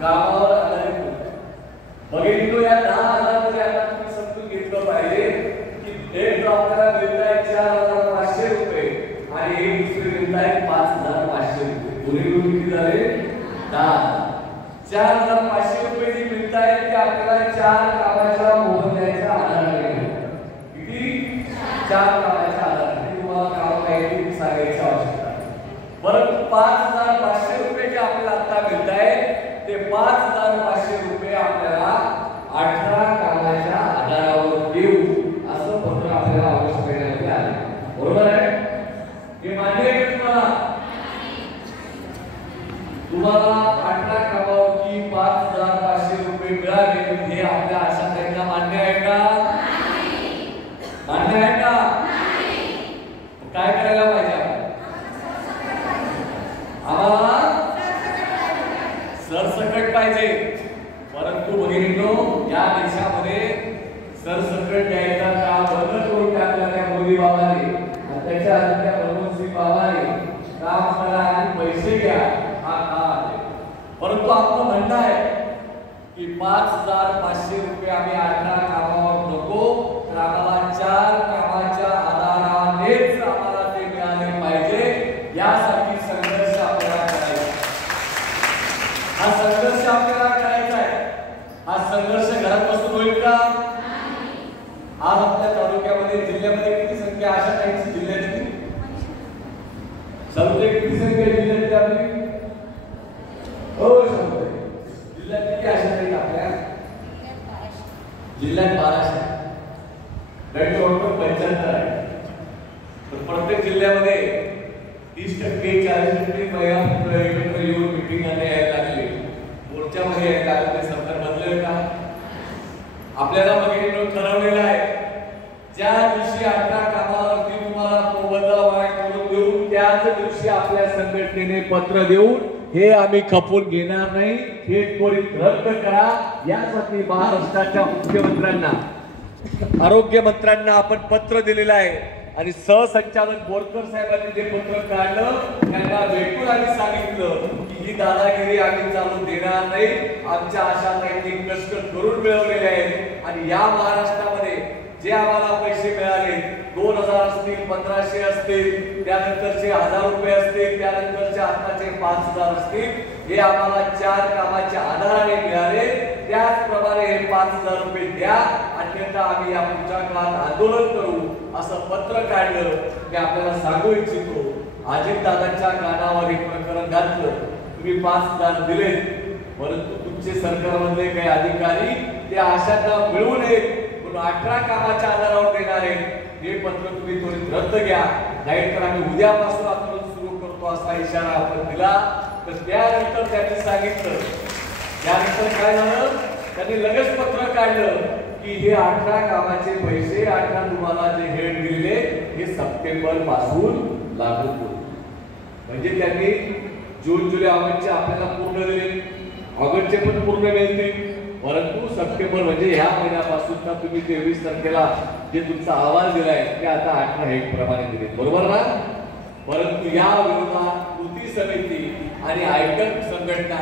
कामावर आधारित होते. बघितलो या 10,000 मध्ये आता तुम्ही समजून घेतलं पाहिजे की एक आपल्याला मिळताय 4,500 रुपये आणि एक दुसरे मिळताय 5,500 रुपये. दोन्ही किती झाले? 10,000. 4,500 रुपये जी मिळताय ते आपल्याला 4 कामाच्या मोबदल्याच्या आधाराने मिळतात. किती? 4 कामाच्या आधाराने. तुम्हाला काम काही सांगायची आवश्यकता नाही. परंतु 5,500 रुपये जे आपल्याला आता मिळताय ते 5,500 रुपये आपल्याला 18 कामाच्या आधारावर देऊ असं पत्र आपल्याला आवश्यक करण्यात आले. बरोबर आहे? हे मान्य आहे का तुम्हाला? तुम्हाला 18 कामावरती 5,500 रुपये मिळाले हे आपल्या आशाताईंना मान्य आहे का? मान्य आहे का? काय करायला पाहिजे? आम्हाला सरसकट पाहिजे. परंतु भगिनींनो या देशामध्ये सरसकट द्यायचा का बंद करून टाकला त्या मोदी बाबाने आणि त्याच्या आधी त्या मनमोहन सिंग बाबाने काम करा आणि पैसे घ्या हा काळ. परंतु आपलं म्हणणं आहे की 5,500 रुपये आम्ही 18 कामावर नको तर आम्हाला 4 कामाच्या आधारानेच आम्हाला ते मिळाले पाहिजे. यासाठी संघर्ष आपल्याला करायचा. हा संघर्ष आपल्याला करायचा आहे. हा संघर्ष घरात बसून होईल का? आज आपल्या तालुक्यामध्ये जिल्ह्यामध्ये किती संख्या अशा काही जिल्ह्याची समजे किती संख्या जिल्ह्याची आपली? हो समजे जिल्ह्यात किती अशा काही आपल्या जिल्ह्यात 1200 75 आहे. तर प्रत्येक जिल्ह्यामध्ये 30% 40% महिला एकत्र येऊन मीटिंग यायला लागले. मोर्चामध्ये यायला लागले. सरकार बदलेल का? आपल्याला बघितलं ठरवलेलं आहे ज्या दिवशी 18 कामावरती तुम्हाला मोबदला वाढ करून देऊ त्याच दिवशी आपल्या संघटनेने पत्र देऊन हे आम्ही खपून घेणार नाही, हे त्वरित रद्द करा. यासाठी महाराष्ट्राच्या मुख्यमंत्र्यांना आरोग्य मंत्र्यांना आपण पत्र दिलेलं आहे आणि सहसंचालक बोरकर साहेबांनी जे पत्र काढलं त्यांना भेटून आम्ही सांगितलं की ही दादागिरी आम्ही चालू देणार नाही. आमच्या आशाताईंनी कष्ट करून मिळवलेले आहेत आणि या महाराष्ट्रामध्ये जे आम्हाला पैसे मिळाले 2,000 असतील, 1,500 असतील, त्यानंतरचे 1,000 रुपये असतील, त्यानंतरचे आताचे 5,000 असतील, हे आम्हाला 4 कामाच्या आधाराने मिळाले. त्याचप्रमाणे हे 5,000 रुपये द्या अन्यथा आम्ही या पुढच्या काळात आंदोलन करू असं पत्र काढलं. मी आपल्याला सांगू इच्छितो अजितदादांच्या कानावर हे प्रकरण घातलं. तुम्ही 5,000 दिले परंतु तुमचे सरकारमधले काही अधिकारी ते आशांना मिळवू नयेत 18 कामाच्या आधारावर देणारे हे पत्र तुम्ही त्वरित रद्द घ्या, नाहीतर आम्ही उद्यापासून आंदोलन सुरू करतो असा इशारा आपण दिला. तर त्यानंतर त्यांनी सांगितलं, त्यानंतर काय झालं, त्यांनी लगेच पत्र काढलं की हे 18 कामाचे पैसे 18 तुम्हाला जे हेड दिले हे सप्टेंबर पासून लागू होईल. म्हणजे त्यांनी जून जुलै ऑगस्टचे आपल्याला पूर्ण दिले, ऑगस्टचे पण पूर्ण मिळतील, परंतु सप्टेंबर म्हणजे ह्या महिन्यापासून का तुम्ही 23 तारखेला जे तुमचा अहवाल दिलाय ते आता 18 हेड प्रमाणे दिले. बरोबर ना? परंतु या विरोधात कृती समिती आणि आयटम संघटना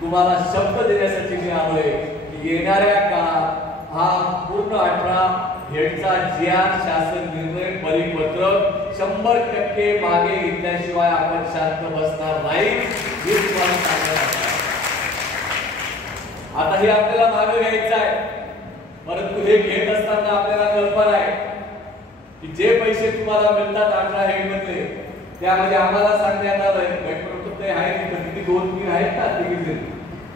तुम्हाला शब्द देण्यासाठी मी आलोय की येणाऱ्या काळात हा पूर्ण 18 हेडचा GR शासन निर्णय परिपत्रक 100% मागे घेतल्याशिवाय आपण शांत बसणार नाही हे तुम्हाला सांगण्यात. आता हे आपल्याला मागे घ्यायचं आहे, परंतु हे घेत असताना आपल्याला कल्पना आहे की जे पैसे तुम्हाला मिळतात 18 हेड मध्ये त्यामध्ये आम्हाला सांगण्यात आलंय गटप्रमुख आहे किती 2-3 आहेत ना,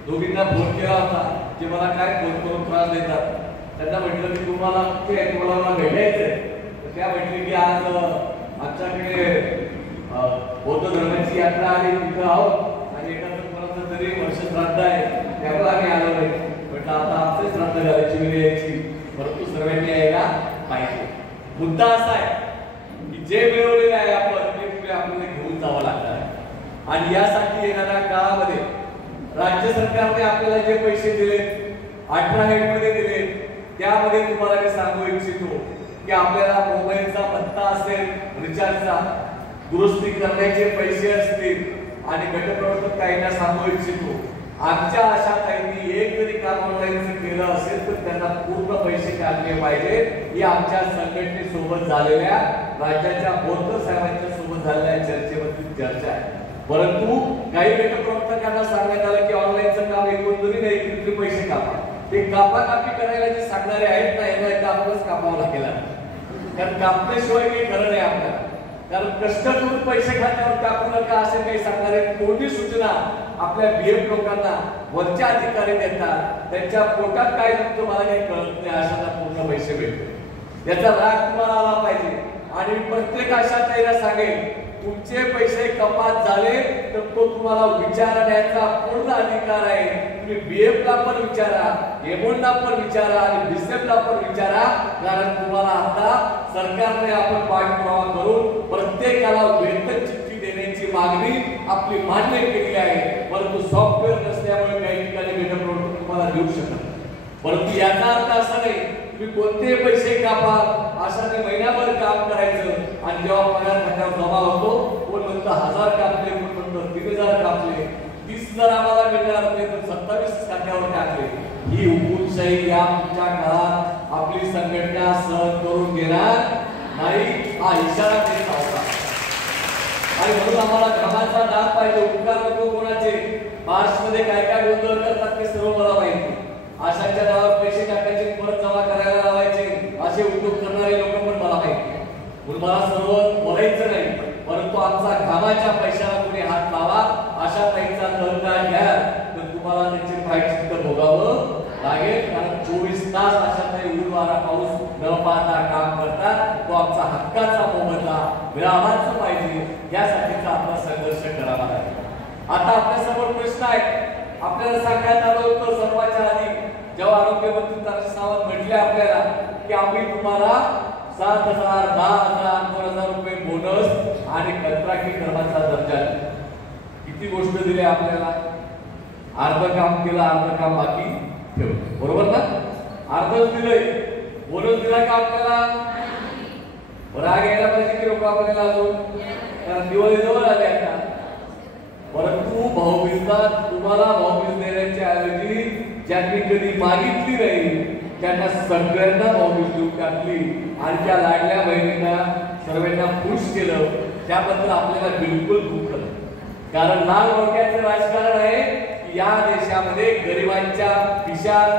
दोघींना फोन केला होता जे मला काय फोन करून त्रास देतात. त्यांना म्हटलं की तुम्हाला भेटायचंय तर त्या म्हटले की आज आमच्याकडे बौद्ध धर्माची यात्रा आली तिथं आहोत आणि एखादं तरी वर्ष श्राद्ध आहे त्यामुळे आम्ही आलो नाही. म्हटलं आता आमचे श्राद्ध घालायची वेळ यायची, परंतु सर्वांनी यायला पाहिजे. मुद्दा असा आहे की जे मिळवलेले आहे आपण ते पुढे आपल्याला घेऊन जावं लागणार आहे आणि यासाठी येणाऱ्या काळामध्ये राज्य सरकारने आपल्याला जे पैसे दिले 18 हेड मध्ये दिले त्यामध्ये तुम्हाला मी सांगू इच्छितो की आपल्याला मोबाईलचा भत्ता असेल, रिचार्जचा दुरुस्ती करण्याचे पैसे असतील, आणि गटप्रवर्तक काहींना सांगू इच्छितो, आमच्या आशाताईंनी एक जरी काम ऑनलाईनचं केलं असेल तर त्यांना पूर्ण पैसे काढले पाहिजे. ही आमच्या संघटनेसोबत झालेल्या राज्याच्या बोरकर साहेबांच्या सोबत झालेल्या चर्चेवरची चर्चा आहे. परंतु काही गटप्रवर्तकांना सांगण्यात आलं की ऑनलाईनचं काम एकूण जरी नाही किती पैसे कापा, ते कापाकापी करायला जे सांगणारे आहेत ना यांना एकदा आपणच कापावं लागेल. कारण कापल्याशिवाय काही खरं नाही आपल्याला. कारण कष्ट करून पैसे खात्यावर टाकू नका असे काही सांगणारे कोणती सूचना आपल्या बीएम लोकांना वरच्या अधिकारी देतात. त्यांच्या पोटात काय दुखतं मला काही कळत नाही, अशाला पूर्ण पैसे भेटतात. याचा राग तुम्हाला आला पाहिजे. आणि प्रत्येक आशाताईला सांगेल, तुमचे पैसे कपात झाले तर तो तुम्हाला विचारण्याचा पूर्ण अधिकार आहे. तुम्ही बीएफला पण विचारा, एमओनला पण विचारा आणि बीसीएफला पण विचारा. कारण तुम्हाला आता सरकारने आपण पाठपुरावा करून प्रत्येकाला वेतन चिठ्ठी देण्याची मागणी आपली मान्य केली आहे. परंतु सॉफ्टवेअर नसल्यामुळे काही ठिकाणी गटप्रवर्तक तुम्हाला देऊ शकत. परंतु याचा अर्थ असा नाही तुम्ही कोणते पैसे कापा, अशाने महिनाभर काम करायचं आणि जेव्हा पगार खात्यावर जमा होतो कोण म्हणतं 1000 कापले, कोण म्हणतं 3000 कापले, 30,000 आम्हाला मिळणार नाही तर 27 खात्यावर टाकले. ही हुकूमशाही या पुढच्या काळात आपली संघटना सहन करून घेणार नाही, हा इशारा देत आहोत. आणि म्हणून आम्हाला घामाचा दाब पाहिजे. उपकार नको कोणाचे. मार्चमध्ये काय काय गोंधळ करतात ते सर्व मला माहिती. आशाच्या नावावर पैसे टाकायचे, परत जमा करायला लावायचे, असे उद्योग करणारे लोक पण मला माहिती. म्हणून मला सर्व बोलायचं नाही, परंतु आमचा घामाच्या पैशाला तुम्ही हात लावा, अशा ताईंचा दरकार घ्या तर तुम्हाला त्याचे प्रायश्चित्त भोगावं लागेल. कारण 24 तास अशा ताई ऊन वारा पाऊस न पाहता काम करतात. तो आमचा हक्काचा मोबदला मिळावाच पाहिजे, यासाठीचा आपला संघर्ष करावा लागेल. आता आपल्या समोर प्रश्न आहे. आपल्याला सांगण्यात आलं होतं सर्वांच्या आधी जेव्हा आरोग्यमंत्री तानाजी सावंत म्हटले आपल्याला की आम्ही तुम्हाला 7,000, 10,000, 2,000 रुपये बोनस आणि कंत्राटी कर्मचारी दर्जा, किती गोष्ट दिली आपल्याला. अर्ध काम केलं, अर्ध काम बाकी ठेवलं, बरोबर ना. अर्धच दिलंय, बोनस दिला का आपल्याला. राग यायला पाहिजे की लोक आपल्याला अजून, कारण दिवाळी जवळ आली आता. परंतु भाऊबीजला तुम्हाला भाऊबीज देण्याच्या ऐवजी ज्यांनी कधी मागितली नाही त्यांना सगळ्यांना भाऊबीज देऊन टाकली आणि त्या लाडल्या बहिणींना सर्वांना खुश केलं. त्याबद्दल आपल्याला बिलकुल दुःख नाही. कारण लाल डोक्याचं राजकारण आहे की या देशामध्ये गरिबांच्या खिशात